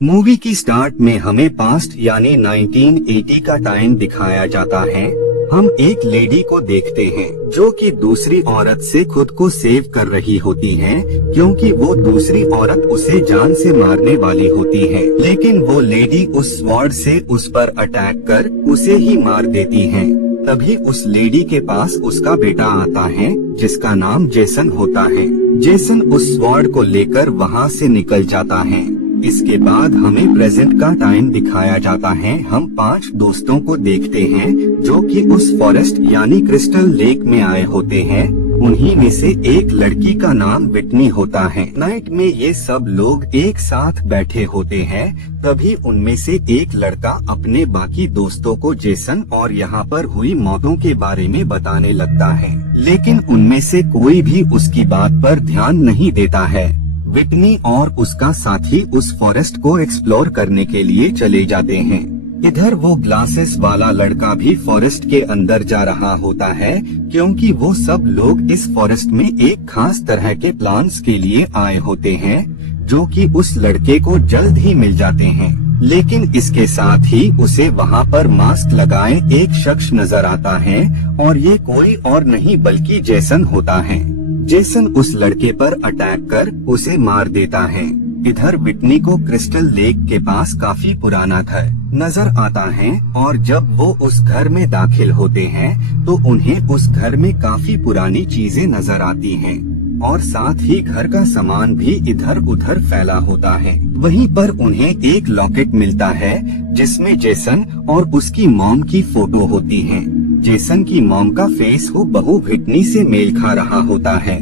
Movie की start में हमें पास्ट यानी 1980 का टाइम दिखाया जाता है। हम एक लेडी को देखते हैं जो कि दूसरी औरत से खुद को सेव कर रही होती है, क्योंकि वो दूसरी औरत उसे जान से मारने वाली होती है। लेकिन वो लेडी उस स्वॉर्ड से उस पर अटैक कर उसे ही मार देती है। तभी उस लेडी के पास उसका बेटा आता है जिसका नाम जेसन होता है। जेसन उस स्वॉर्ड को लेकर वहाँ से निकल जाता है। इसके बाद हमें प्रेजेंट का टाइम दिखाया जाता है। हम 5 दोस्तों को देखते हैं जो कि उस फॉरेस्ट यानी क्रिस्टल लेक में आए होते हैं। उन्हीं में से एक लड़की का नाम विटनी होता है। नाइट में ये सब लोग एक साथ बैठे होते हैं। तभी उनमें से एक लड़का अपने बाकी दोस्तों को जेसन और यहाँ पर हुई मौतों के बारे में बताने लगता है, लेकिन उनमें से कोई भी उसकी बात पर ध्यान नहीं देता है। विटनी और उसका साथी उस फॉरेस्ट को एक्सप्लोर करने के लिए चले जाते हैं। इधर वो ग्लासेस वाला लड़का भी फॉरेस्ट के अंदर जा रहा होता है, क्योंकि वो सब लोग इस फॉरेस्ट में एक खास तरह के प्लांट्स के लिए आए होते हैं, जो कि उस लड़के को जल्द ही मिल जाते हैं। लेकिन इसके साथ ही उसे वहाँ पर मास्क लगाए एक शख्स नजर आता है, और ये कोई और नहीं बल्कि जेसन होता है। जेसन उस लड़के पर अटैक कर उसे मार देता है। इधर विटनी को क्रिस्टल लेक के पास काफी पुराना घर नजर आता है, और जब वो उस घर में दाखिल होते हैं तो उन्हें उस घर में काफी पुरानी चीजें नजर आती हैं, और साथ ही घर का सामान भी इधर उधर फैला होता है। वहीं पर उन्हें एक लॉकेट मिलता है जिसमें जेसन और उसकी मॉम की फोटो होती है। जेसन की मॉम का फेस हूबहू विटनी से मेल खा रहा होता है।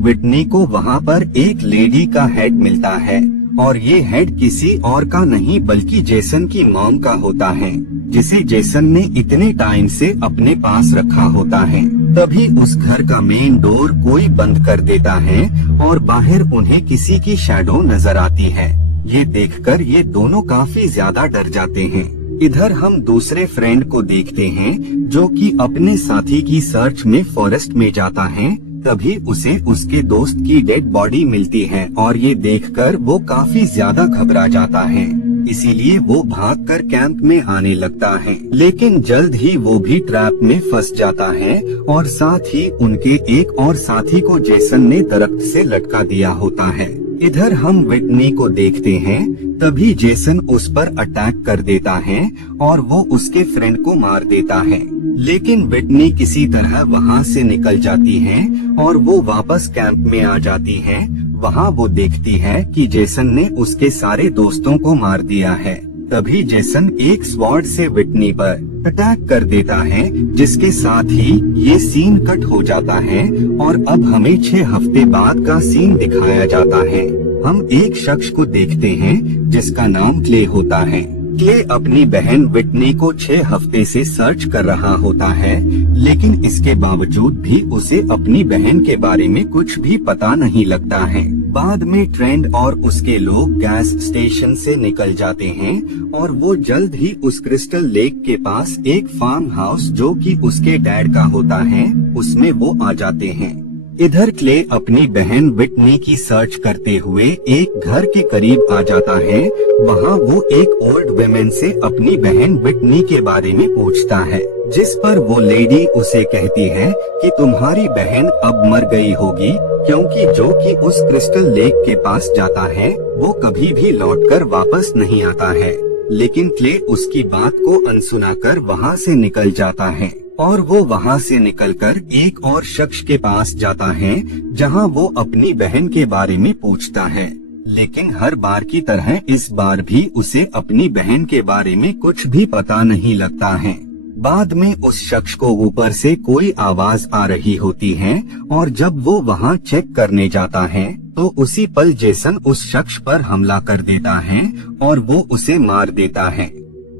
विटनी को वहाँ पर एक लेडी का हेड मिलता है, और ये हेड किसी और का नहीं बल्कि जेसन की मॉम का होता है, जिसे जेसन ने इतने टाइम से अपने पास रखा होता है। तभी उस घर का मेन डोर कोई बंद कर देता है, और बाहर उन्हें किसी की शैडो नजर आती है। ये देखकर ये दोनों काफी ज्यादा डर जाते हैं। इधर हम दूसरे फ्रेंड को देखते हैं जो कि अपने साथी की सर्च में फॉरेस्ट में जाता है। तभी उसे उसके दोस्त की डेड बॉडी मिलती है, और ये देखकर वो काफी ज्यादा घबरा जाता है। इसीलिए वो भागकर कैंप में आने लगता है, लेकिन जल्द ही वो भी ट्रैप में फंस जाता है, और साथ ही उनके एक और साथी को जेसन ने दरख्त से लटका दिया होता है। इधर हम विटनी को देखते हैं। तभी जेसन उस पर अटैक कर देता है, और वो उसके फ्रेंड को मार देता है। लेकिन विटनी किसी तरह वहाँ से निकल जाती है, और वो वापस कैंप में आ जाती है। वहाँ वो देखती है कि जेसन ने उसके सारे दोस्तों को मार दिया है। तभी जेसन एक स्वॉर्ड से विटनी पर अटैक कर देता है, जिसके साथ ही ये सीन कट हो जाता है, और अब हमें 6 हफ्ते बाद का सीन दिखाया जाता है। हम एक शख्स को देखते हैं जिसका नाम क्ले होता है। क्ले अपनी बहन विटनी को 6 हफ्ते से सर्च कर रहा होता है, लेकिन इसके बावजूद भी उसे अपनी बहन के बारे में कुछ भी पता नहीं लगता है। बाद में ट्रेंड और उसके लोग गैस स्टेशन से निकल जाते हैं, और वो जल्द ही उस क्रिस्टल लेक के पास एक फार्म हाउस जो कि उसके डैड का होता है, उसमें वो आ जाते हैं। इधर क्ले अपनी बहन विटनी की सर्च करते हुए एक घर के करीब आ जाता है। वहाँ वो एक ओल्ड वुमेन से अपनी बहन विटनी के बारे में पूछता है, जिस पर वो लेडी उसे कहती है कि तुम्हारी बहन अब मर गई होगी, क्योंकि जो कि उस क्रिस्टल लेक के पास जाता है वो कभी भी लौटकर वापस नहीं आता है। लेकिन क्ले उसकी बात को अनसुना कर वहाँ से निकल जाता है, और वो वहाँ से निकलकर एक और शख्स के पास जाता है, जहाँ वो अपनी बहन के बारे में पूछता है। लेकिन हर बार की तरह इस बार भी उसे अपनी बहन के बारे में कुछ भी पता नहीं लगता है। बाद में उस शख्स को ऊपर से कोई आवाज आ रही होती है, और जब वो वहाँ चेक करने जाता है तो उसी पल जेसन उस शख्स पर हमला कर देता है, और वो उसे मार देता है।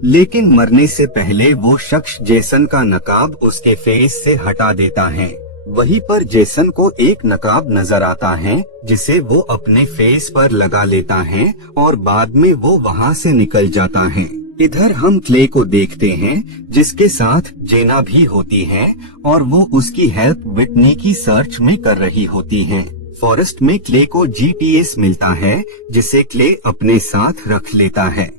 लेकिन मरने से पहले वो शख्स जेसन का नकाब उसके फेस से हटा देता है। वहीं पर जेसन को एक नकाब नजर आता है, जिसे वो अपने फेस पर लगा लेता है, और बाद में वो वहाँ से निकल जाता है। इधर हम क्ले को देखते हैं जिसके साथ जेना भी होती है, और वो उसकी हेल्प विटनी की सर्च में कर रही होती है। फॉरेस्ट में क्ले को जीपीएस मिलता है, जिसे क्ले अपने साथ रख लेता है।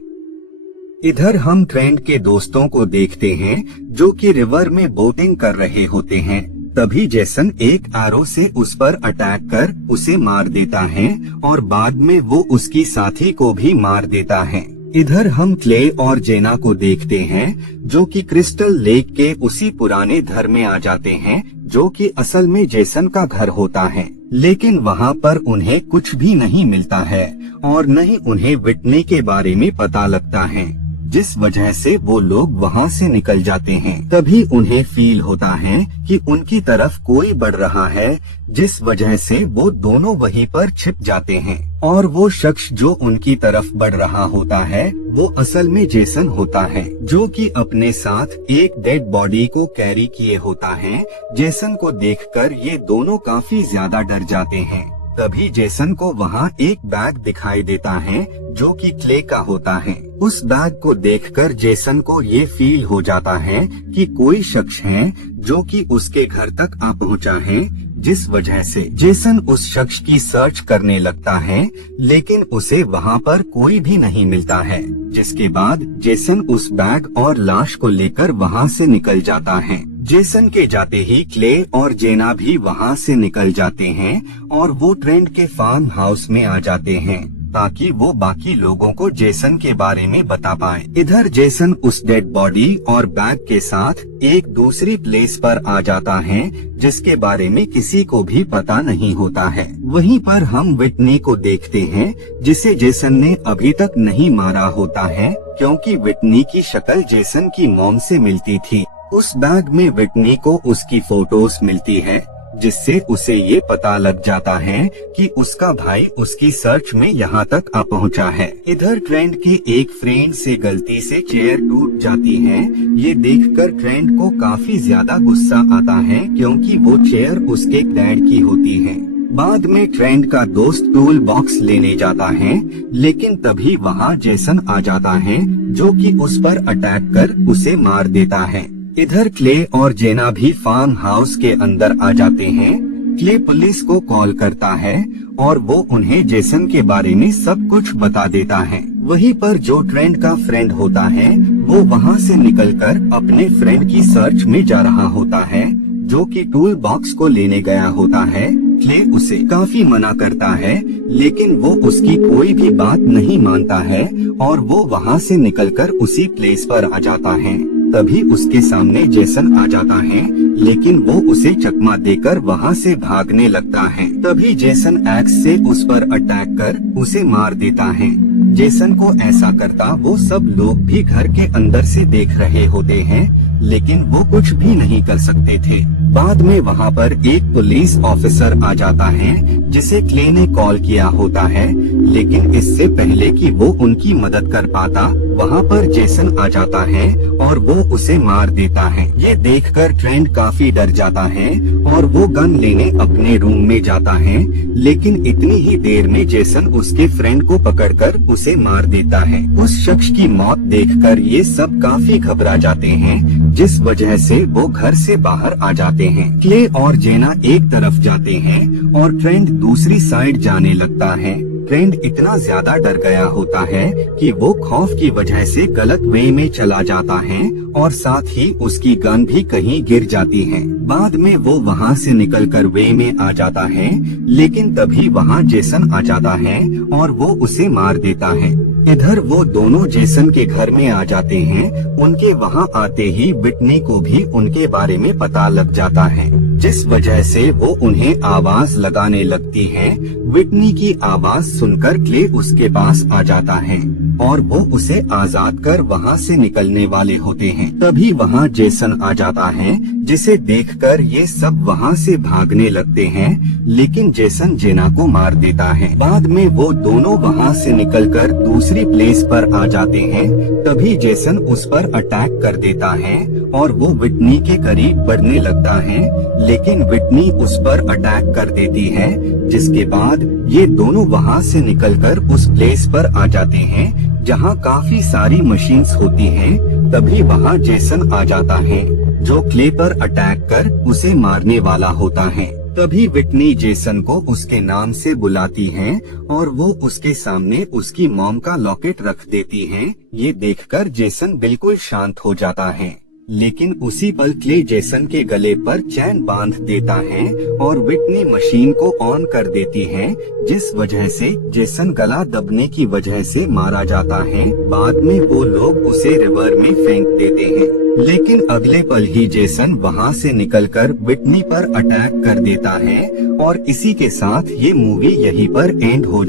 इधर हम ट्रेंड के दोस्तों को देखते हैं जो कि रिवर में बोटिंग कर रहे होते हैं। तभी जेसन एक एरो से उस पर अटैक कर उसे मार देता है और बाद में वो उसकी साथी को भी मार देता है। इधर हम क्ले और जेना को देखते हैं जो कि क्रिस्टल लेक के उसी पुराने घर में आ जाते हैं जो कि असल में जेसन का घर होता है। लेकिन वहाँ पर उन्हें कुछ भी नहीं मिलता है और न ही उन्हें विटनी के बारे में पता लगता है, जिस वजह से वो लोग वहाँ से निकल जाते हैं। तभी उन्हें फील होता है कि उनकी तरफ कोई बढ़ रहा है, जिस वजह से वो दोनों वहीं पर छिप जाते हैं और वो शख्स जो उनकी तरफ बढ़ रहा होता है वो असल में जेसन होता है, जो कि अपने साथ एक डेड बॉडी को कैरी किए होता है। जेसन को देखकर ये दोनों काफी ज्यादा डर जाते हैं। तभी जेसन को वहाँ एक बैग दिखाई देता है जो कि क्ले का होता है। उस बैग को देखकर जेसन को ये फील हो जाता है कि कोई शख्स है जो कि उसके घर तक आ पहुँचा है, जिस वजह से जेसन उस शख्स की सर्च करने लगता है, लेकिन उसे वहाँ पर कोई भी नहीं मिलता है। जिसके बाद जेसन उस बैग और लाश को लेकर वहाँ से निकल जाता है। जेसन के जाते ही क्ले और जेना भी वहाँ से निकल जाते हैं और वो ट्रेंड के फार्म हाउस में आ जाते हैं ताकि वो बाकी लोगों को जेसन के बारे में बता पाए। इधर जेसन उस डेड बॉडी और बैग के साथ एक दूसरी प्लेस पर आ जाता है जिसके बारे में किसी को भी पता नहीं होता है। वहीं पर हम विटनी को देखते हैं जिसे जेसन ने अभी तक नहीं मारा होता है, क्योंकि विटनी की शक्ल जेसन की मॉम से मिलती थी। उस बैग में विटनी को उसकी फोटोज मिलती है, जिससे उसे ये पता लग जाता है कि उसका भाई उसकी सर्च में यहाँ तक आ पहुँचा है। इधर ट्रेंड के एक फ्रेंड से गलती से चेयर टूट जाती है। ये देखकर ट्रेंड को काफी ज्यादा गुस्सा आता है, क्योंकि वो चेयर उसके डैड की होती है। बाद में ट्रेंड का दोस्त टूल बॉक्स लेने जाता है, लेकिन तभी वहाँ जेसन आ जाता है जो कि उस पर अटैक कर उसे मार देता है। इधर क्ले और जेना भी फार्म हाउस के अंदर आ जाते हैं। क्ले पुलिस को कॉल करता है और वो उन्हें जेसन के बारे में सब कुछ बता देता है। वहीं पर जो ट्रेंड का फ्रेंड होता है वो वहाँ से निकलकर अपने फ्रेंड की सर्च में जा रहा होता है, जो कि टूल बॉक्स को लेने गया होता है। क्ले उसे काफी मना करता है, लेकिन वो उसकी कोई भी बात नहीं मानता है और वो वहाँ से निकलकर उसी प्लेस पर आ जाता है। तभी उसके सामने जेसन आ जाता है, लेकिन वो उसे चकमा देकर वहाँ से भागने लगता है। तभी जेसन एक्स से उस पर अटैक कर उसे मार देता है। जेसन को ऐसा करता वो सब लोग भी घर के अंदर से देख रहे होते हैं, लेकिन वो कुछ भी नहीं कर सकते थे। बाद में वहाँ पर एक पुलिस ऑफिसर आ जाता है जिसे क्ले ने कॉल किया होता है, लेकिन इससे पहले कि वो उनकी मदद कर पाता वहाँ पर जेसन आ जाता है और वो उसे मार देता है। ये देखकर ट्रेंड काफी डर जाता है और वो गन लेने अपने रूम में जाता है, लेकिन इतनी ही देर में जेसन उसके फ्रेंड को पकड़कर उसे मार देता है। उस शख्स की मौत देखकर ये सब काफी घबरा जाते हैं, जिस वजह से वो घर से बाहर आ जाते हैं। क्ले और जेना एक तरफ जाते हैं और ट्रेंड दूसरी साइड जाने लगता है। ट्रेंड इतना ज्यादा डर गया होता है कि वो खौफ की वजह से गलत वे में चला जाता है और साथ ही उसकी गन भी कहीं गिर जाती है। बाद में वो वहाँ से निकलकर वे में आ जाता है, लेकिन तभी वहाँ जेसन आ जाता है और वो उसे मार देता है। इधर वो दोनों जेसन के घर में आ जाते हैं। उनके वहाँ आते ही विटनी को भी उनके बारे में पता लग जाता है, जिस वजह से वो उन्हें आवाज लगाने लगती है। विटनी की आवाज सुनकर क्ले उसके पास आ जाता है और वो उसे आजाद कर वहाँ से निकलने वाले होते हैं। तभी वहाँ जेसन आ जाता है, जिसे देखकर ये सब वहाँ से भागने लगते हैं, लेकिन जेसन जेना को मार देता है। बाद में वो दोनों वहाँ से निकलकर दूसरी प्लेस पर आ जाते हैं। तभी जेसन उस पर अटैक कर देता है और वो विटनी के करीब बढ़ने लगता है, लेकिन विटनी उस पर अटैक कर देती है। जिसके बाद ये दोनों वहाँ से निकलकर उस प्लेस पर आ जाते हैं जहाँ काफी सारी मशीन्स होती हैं। तभी वहाँ जेसन आ जाता है, जो क्ले पर अटैक कर उसे मारने वाला होता है। तभी विटनी जेसन को उसके नाम से बुलाती है और वो उसके सामने उसकी मॉम का लॉकेट रख देती है। ये देखकर जेसन बिल्कुल शांत हो जाता है, लेकिन उसी पल क्ले जेसन के गले पर चैन बांध देता है और विटनी मशीन को ऑन कर देती है, जिस वजह से जेसन गला दबने की वजह से मारा जाता है। बाद में वो लोग उसे रिवर में फेंक देते हैं, लेकिन अगले पल ही जेसन वहां से निकलकर विटनी पर अटैक कर देता है और इसी के साथ ये मूवी यहीं पर एंड हो